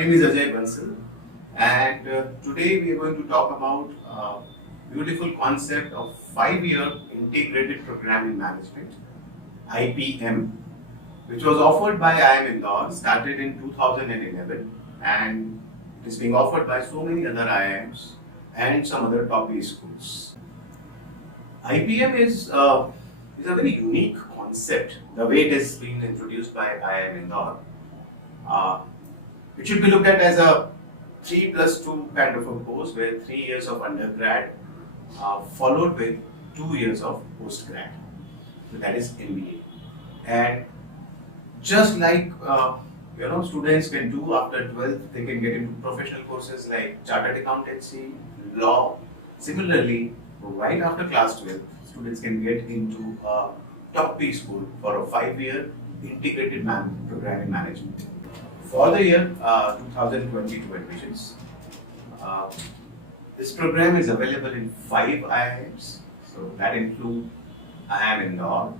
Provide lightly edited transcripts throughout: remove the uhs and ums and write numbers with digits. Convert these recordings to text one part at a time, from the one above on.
name is Ajay Bansal, and today we are going to talk about beautiful concept of 5-year integrated programming management (IPM), which was offered by IIM Indore, started in 2011, and it is being offered by so many other IIMs and some other top E schools. IPM is a very unique concept. The way it is being introduced by IIM Indore. It should be looked at as a 3+2 kind of a course, where 3 years of undergrad followed with 2 years of postgrad. So that is MBA. And just like students can do after 12th, they can get into professional courses like chartered accountancy, law. Similarly, right after class 12, students can get into a top P school for a 5-year integrated programming management. For the year 2022 admissions, this program is available in 5 IIMs. So that include IIM Indore,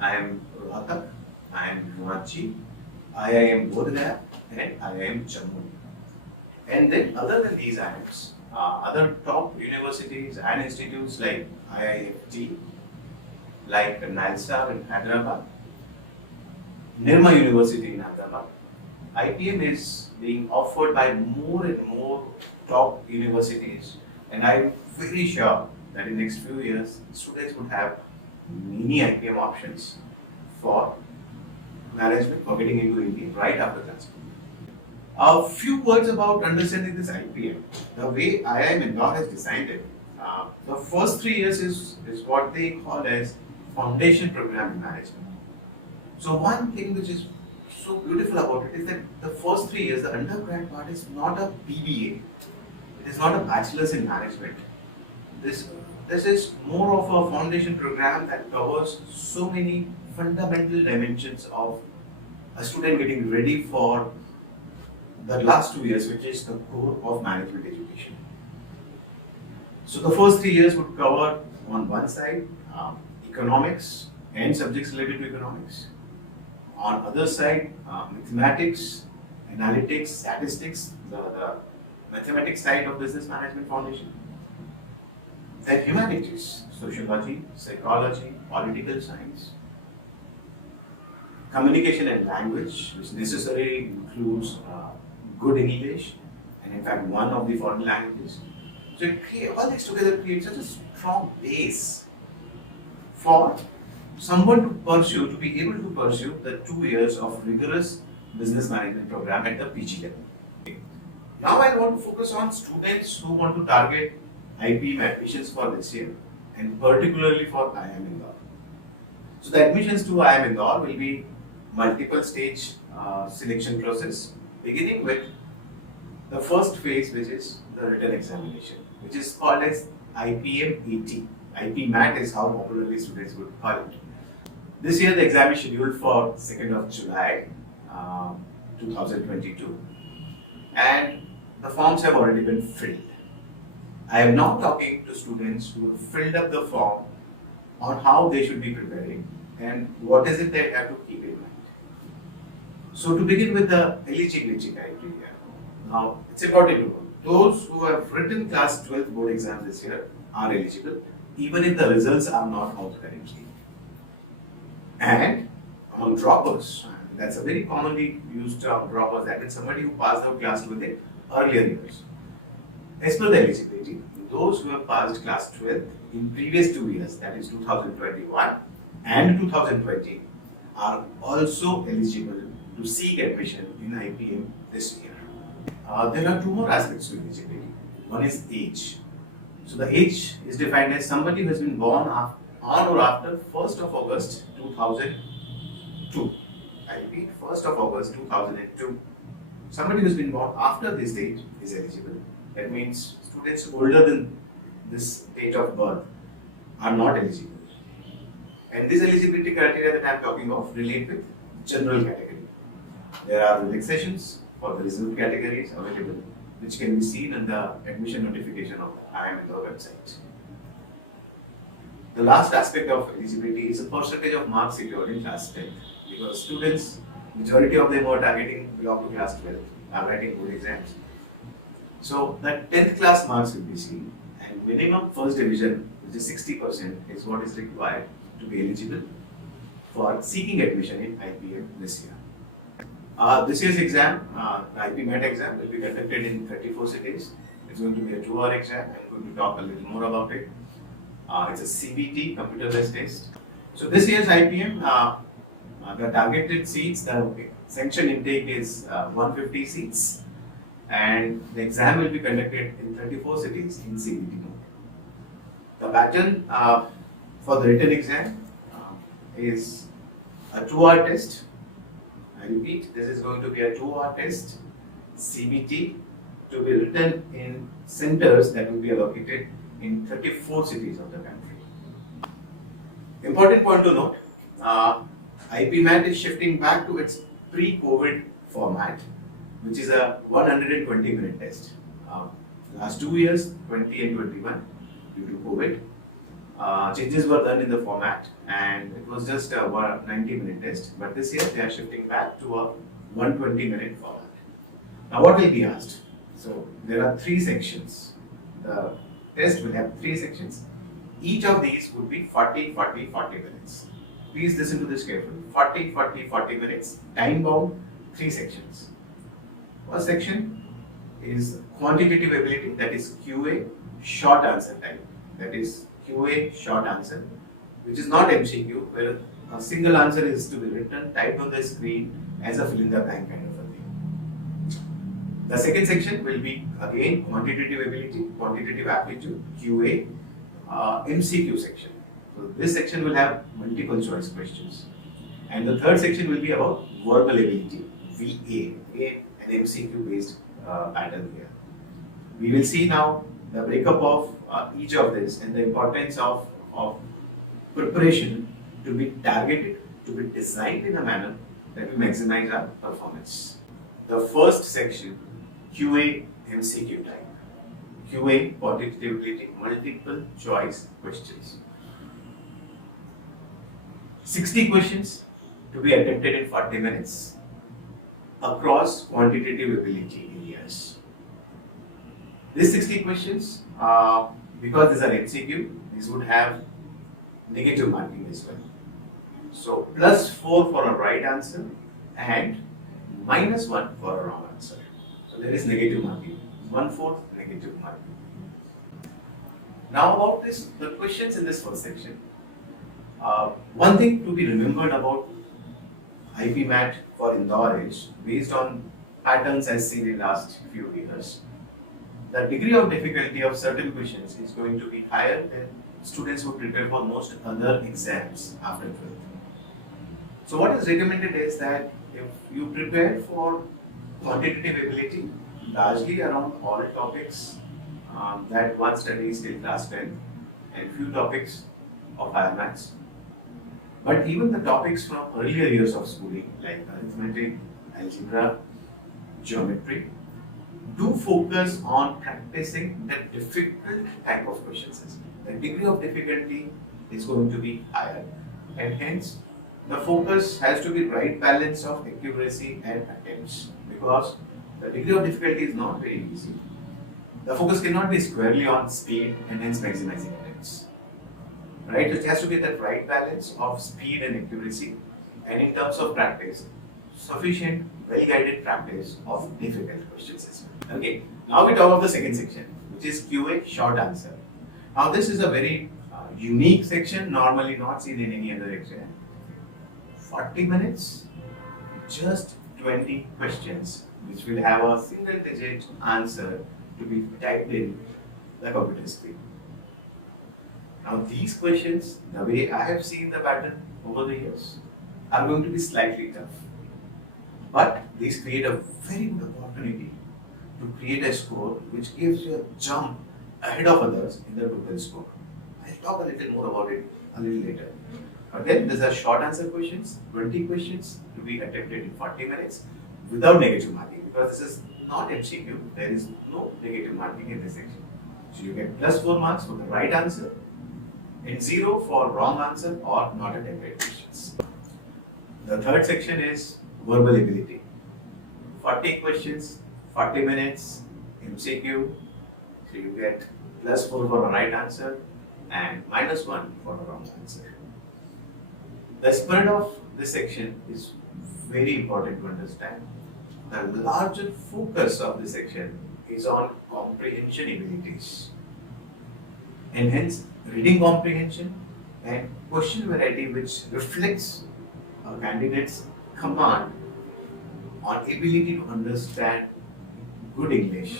IIM Rohtak, IIM Ranchi, IIM BodhGaya, and IIM Jammu. And then other than these IIMs, other top universities and institutes like IIFT, like NALSA in Hyderabad, Nirma University in Hyderabad. IPM is being offered by more and more top universities, and I'm very sure that in the next few years, students would have many IPM options for management, for getting into India right after class. A few words about understanding this IPM. The way IIM Indore has designed it, the first 3 years is what they call as foundation program management. So one thing which is so beautiful about it is that the first 3 years, the undergrad part is not a BBA. It is not a bachelor's in management. This is more of a foundation program that covers so many fundamental dimensions of a student getting ready for the last 2 years, which is the core of management education. So the first 3 years would cover on one side economics and subjects related to economics. On other side, mathematics, analytics, statistics, the mathematics side of business management foundation. Then humanities, sociology, psychology, political science, communication and language, which necessarily includes good English, and in fact one of the foreign languages. So all this together creates such a strong base for someone to be able to pursue the 2 years of rigorous business management program at the PG level. Now I want to focus on students who want to target IPM admissions for this year, and particularly for IIM Indore. So the admissions to IIM Indore will be multiple stage selection process, beginning with the first phase, which is the written examination, which is called as IPM-AT. IPMAT is how popularly students would call it. This year the exam is scheduled for 2nd of July 2022, and the forms have already been filled. I am now talking to students who have filled up the form on how they should be preparing and what is it they have to keep in mind. So to begin with the eligibility criteria. Now it's important to know, those who have written class 12th board exam this year are eligible, even if the results are not out correctly. And among droppers, that's a very commonly used term, droppers, that is somebody who passed out class 12 in earlier years. As per the eligibility, those who have passed class 12 in previous 2 years, that is 2021 and 2020, are also eligible to seek admission in IPM this year. There are 2 more aspects to eligibility. One is age. So the age is defined as somebody who has been born on or after 1st of August 2002. I repeat, 1st of August 2002. Somebody who has been born after this date is eligible. That means students older than this date of birth are not eligible. And this eligibility criteria that I am talking of relate with general category. There are relaxations for the reserved categories available, which can be seen in the admission notification of IIM Indore website. The last aspect of eligibility is a percentage of marks secured in class 10, because students, majority of them who are targeting belong to class 12, are writing board exams. So the 10th class marks will be seen, and minimum first division, which is 60%, is what is required to be eligible for seeking admission in IPM this year. This year's exam, the IPMAT exam, will be conducted in 34 cities. It's going to be a 2-hour exam. I'm going to talk a little more about it. It's a CBT, computer-based test. So this year's IPM, the targeted seats, the sanction intake is 150 seats, and the exam will be conducted in 34 cities in CBT mode. The pattern for the written exam is a 2-hour test. I repeat, this is going to be a 2-hour test, CBT, to be written in centers that will be allocated in 34 cities of the country. Important point to note, IPMAT is shifting back to its pre-COVID format, which is a 120-minute test. Last 2 years, 20 and 21, due to COVID, changes were done in the format, and it was just a 90-minute test. But this year they are shifting back to a 120-minute format. Now, what will be asked? So there are 3 sections. The test will have 3 sections. Each of these would be 40 minutes. Please listen to this carefully. 40 minutes, time bound, 3 sections. First section is quantitative ability, that is QA, short answer time. That is QA short answer, which is not MCQ, where a single answer is to be written, typed on the screen as a fill in the blank kind of a thing. The second section will be again quantitative ability, quantitative aptitude, QA, MCQ section. So this section will have multiple choice questions. And the third section will be about verbal ability, VA, again an MCQ based pattern here. We will see now the breakup of each of this and the importance of preparation to be targeted, to be designed in a manner that will maximize our performance. The first section, QA MCQ type. QA quantitative ability, multiple choice questions. 60 questions to be attempted in 40 minutes across quantitative ability areas. These 60 questions, because these are MCQ, these would have negative marking as well. So +4 for a right answer and -1 for a wrong answer. So there is negative marking, 1/4 negative marking. Now about the questions in this first section. One thing to be remembered about IPMAT for Indore is, based on patterns as seen in last few years, the degree of difficulty of certain questions is going to be higher than students who prepare for most other exams after 12th. So what is recommended is that if you prepare for quantitative ability, largely around all topics that one studies till class 10 and few topics of higher maths, but even the topics from earlier years of schooling like arithmetic, algebra, geometry, do focus on practicing the difficult type of questions. The degree of difficulty is going to be higher, and hence the focus has to be right balance of accuracy and attempts, because the degree of difficulty is not very easy. The focus cannot be squarely on speed and hence maximizing attempts. Right? It has to be that right balance of speed and accuracy, and in terms of practice, sufficient, well-guided practice of difficult questions as well. Okay, now we talk of the second section, which is QA short answer. Now this is a very unique section, normally not seen in any other exam. 40 minutes, just 20 questions, which will have a single digit answer to be typed in the computer screen. Now these questions, the way I have seen the pattern over the years, are going to be slightly tough. But these create a very good opportunity to create a score which gives you a jump ahead of others in the total score. I'll talk a little more about it a little later. Again, these are short answer questions, 20 questions to be attempted in 40 minutes without negative marking, because this is not MCQ, there is no negative marking in this section. So you get +4 marks for the right answer and 0 for wrong answer or not attempted questions. The third section is verbal ability. 40 questions, 40 minutes MCQ, so you get +4 for a right answer and -1 for a wrong answer. The spirit of this section is very important to understand. The larger focus of this section is on comprehension abilities, and hence reading comprehension and question variety, which reflects a candidate's command on ability to understand good English,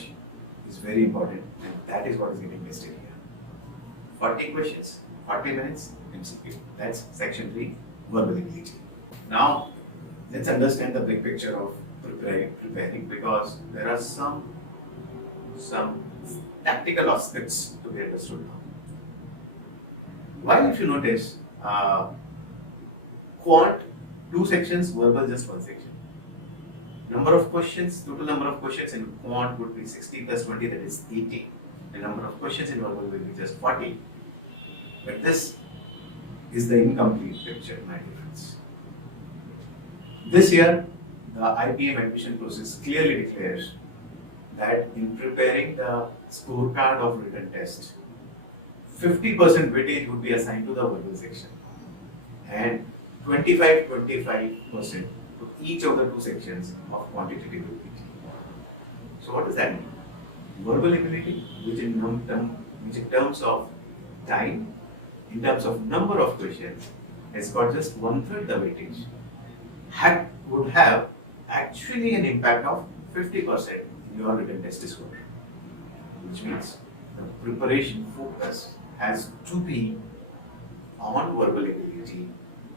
is very important, and that is what is getting listed here. 40 questions, 40 minutes MCQ. That's section 3, verbal ability. Now let's understand the big picture of preparing, because there are some tactical aspects to be understood now. While if you notice, quant 2 sections, verbal just 1 section. Number of questions, total number of questions in quant would be 60 plus 20, that is 80. The number of questions in verbal will be just 40. But this is the incomplete picture, my difference. This year, the IPM admission process clearly declares that in preparing the scorecard of written test, 50% weightage would be assigned to the verbal section and 25% to each of the 2 sections of quantitative ability. So what does that mean? Verbal ability, which in terms of time, in terms of number of questions, has got just 1/3 the weightage, would have actually an impact of 50% in your written test score, which means the preparation focus has to be on verbal ability,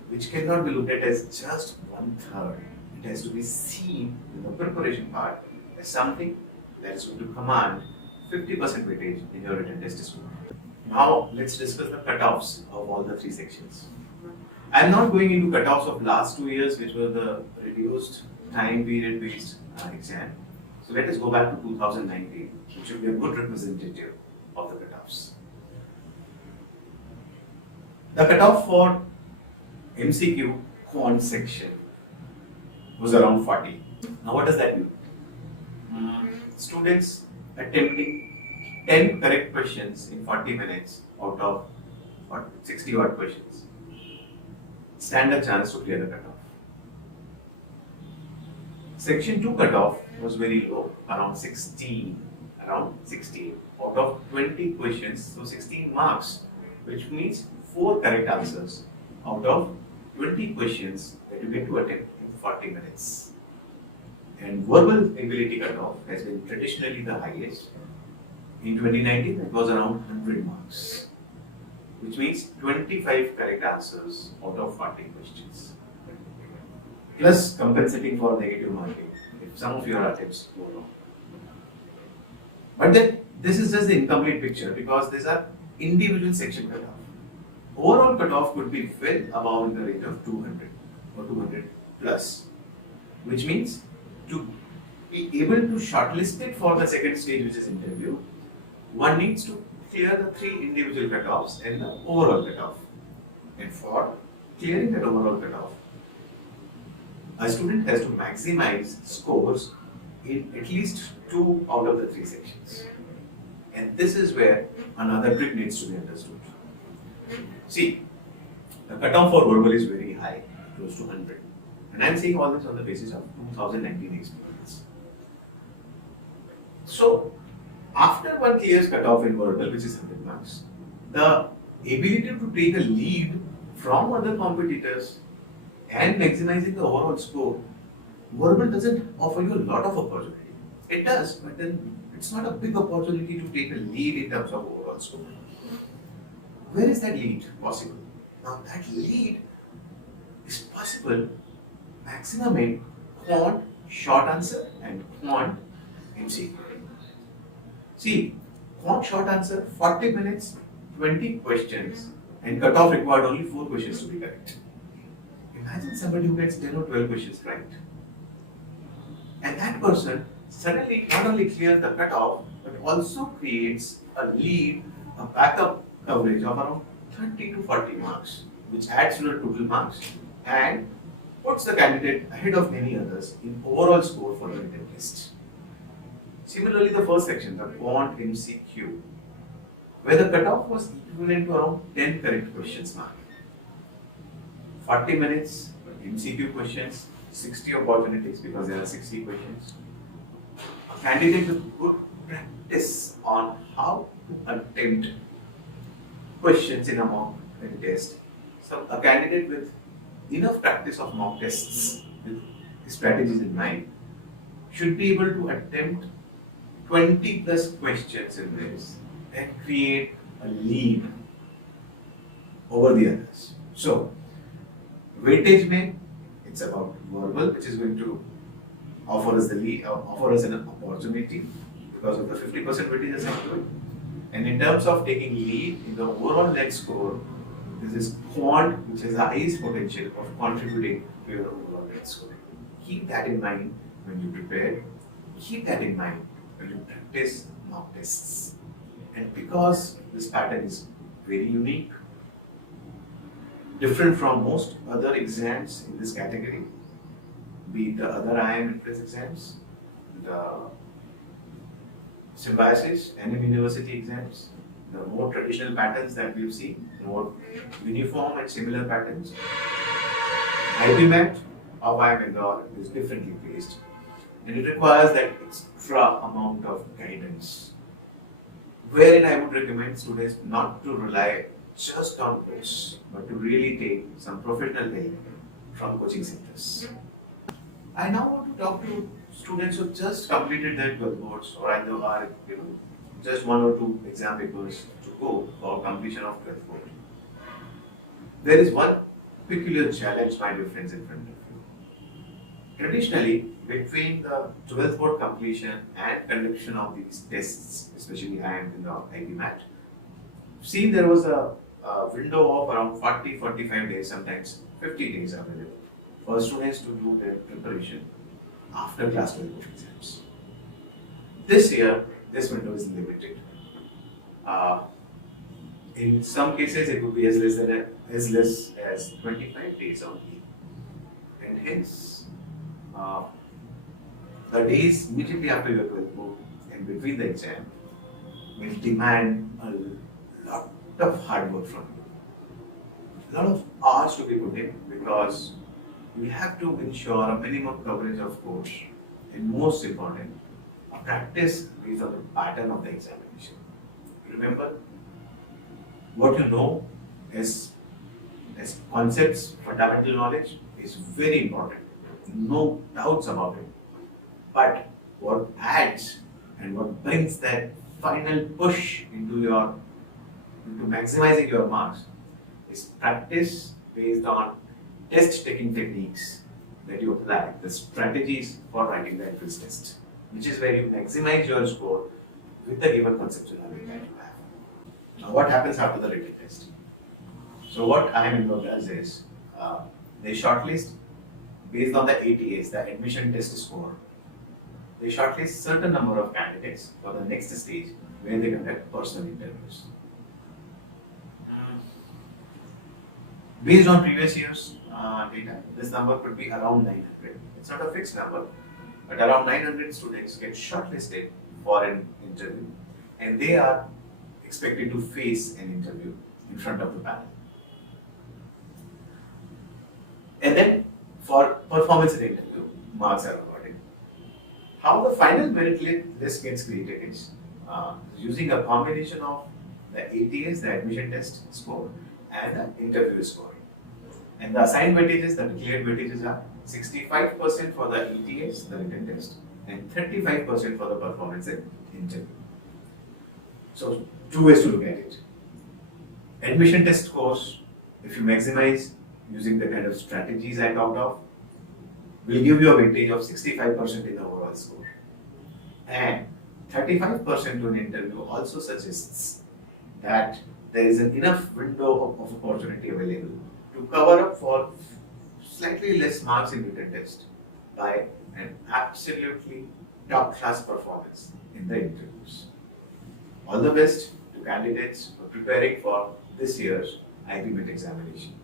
which cannot be looked at as just 1/3. It has to be seen in the preparation part as something that is going to command 50% weightage in your written test score. Now let's discuss the cutoffs of all the 3 sections. I am not going into cutoffs of last 2 years, which were the reduced time period based exam. So let us go back to 2019, which should be a good representative of the cutoffs. The cutoff for MCQ quant section was around 40. Now what does that mean? Students attempting 10 correct questions in 40 minutes out of 60 odd questions stand a chance to clear the cutoff. Section 2 cutoff was very low, around 16 out of 20 questions, so 16 marks, which means 4 correct answers out of 20 questions that you get to attempt in 40 minutes. And verbal ability cutoff has been traditionally the highest. In 2019, it was around 100 marks, which means 25 correct answers out of 40 questions, plus compensating for negative marking if some of your attempts go wrong. But then this is just the incomplete picture, because these are individual section cutoff. Overall cutoff could be well above in the range of 200 or 200 plus, which means to be able to shortlist it for the second stage, which is interview, one needs to clear the 3 individual cutoffs and the overall cutoff. And for clearing that overall cutoff, a student has to maximize scores in at least 2 out of the 3 sections. And this is where another trick needs to be understood. See, the cutoff for verbal is very high, close to 100. And I am saying all this on the basis of 2019 experience. So, after one clears cutoff in verbal, which is 100 marks, the ability to take a lead from other competitors and maximizing the overall score, verbal doesn't offer you a lot of opportunity. It does, but then it's not a big opportunity to take a lead in terms of overall score. Where is that lead possible? Now that lead is possible maximum in quant short answer and quant MCQ. See, quant short answer 40 minutes, 20 questions, and cutoff required only 4 questions to be correct. Imagine somebody who gets 10 or 12 questions right. And that person suddenly not only clears the cutoff, but also creates a lead, a backup coverage of around 30 to 40 marks, which adds to the total marks and puts the candidate ahead of many others in overall score for the written test. Similarly, the first section, the quant MCQ, where the cutoff was equivalent to around 10 correct questions mark. 40 minutes MCQ questions, 60 opportunities because there are 60 questions. A candidate with good practice on how to attempt questions in a mock test. So a candidate with enough practice of mock tests with strategies in mind should be able to attempt 20 plus questions in this and create a lead over the others. So, weightage mein, it's about verbal, which is going to offer us the lead, offer us an opportunity because of the 50% weightage assigned to it. And in terms of taking lead in the overall net score, this is quant, which has the highest potential of contributing to your overall net score. Keep that in mind when you prepare. Keep that in mind when you practice mock tests. And because this pattern is very unique, different from most other exams in this category, be it the other IIM entrance exams, the symbiosis, IIM university exams, the more traditional patterns that we've seen, more uniform and similar patterns. IPMAT of IIM Indore is differently placed, and it requires that extra amount of guidance, wherein I would recommend students not to rely just on books, but to really take some professional help from coaching centers. I now want to talk to students who just completed their 12 boards or either are just 1 or 2 exam papers to go for completion of 12th board. There is one peculiar challenge, my dear friends, in front of you. Traditionally, between the 12th board completion and conduction of these tests, especially IIM in the IPMAT, seen there was a window of around 40-45 days, sometimes 50 days available for students to do their preparation after class 12 board exams. This year, this window is limited. In some cases, it would be as less as 25 days only, and hence the days immediately after your 12th board and between the exam will demand a lot of hard work from you. A lot of hours to be put in because you have to ensure a minimum coverage of course, and most important, a practice based on the pattern of the examination. Remember, what you know as concepts, fundamental knowledge is very important. No doubts about it. But what adds and what brings that final push into maximizing your marks is practice based on test taking techniques that you apply, the strategies for writing the entrance test, which is where you maximize your score with the given conceptual knowledge that you have. Now, what happens after the written test? So, what IIM Indore does is they shortlist based on the ATAs, the admission test score. They shortlist certain number of candidates for the next stage where they conduct personal interviews. Based on previous year's data, this number could be around 900. It's not a fixed number, but around 900 students get shortlisted for an interview, and they are expected to face an interview in front of the panel. And then for performance in the interview, marks are awarded. How the final merit list gets created is using a combination of the ATS, the admission test score, and the interview scoring. And the assigned weightages, the declared weightages are 65% for the ETS, the written test, and 35% for the performance in interview. So, 2 ways to look at it. Admission test scores, if you maximize using the kind of strategies I talked of, will give you a weightage of 65% in the overall score. And 35% to an interview also suggests that there is an enough window of opportunity available to cover up for slightly less marks in written test by an absolutely top class performance in the interviews. All the best to candidates who are preparing for this year's IPMAT examination.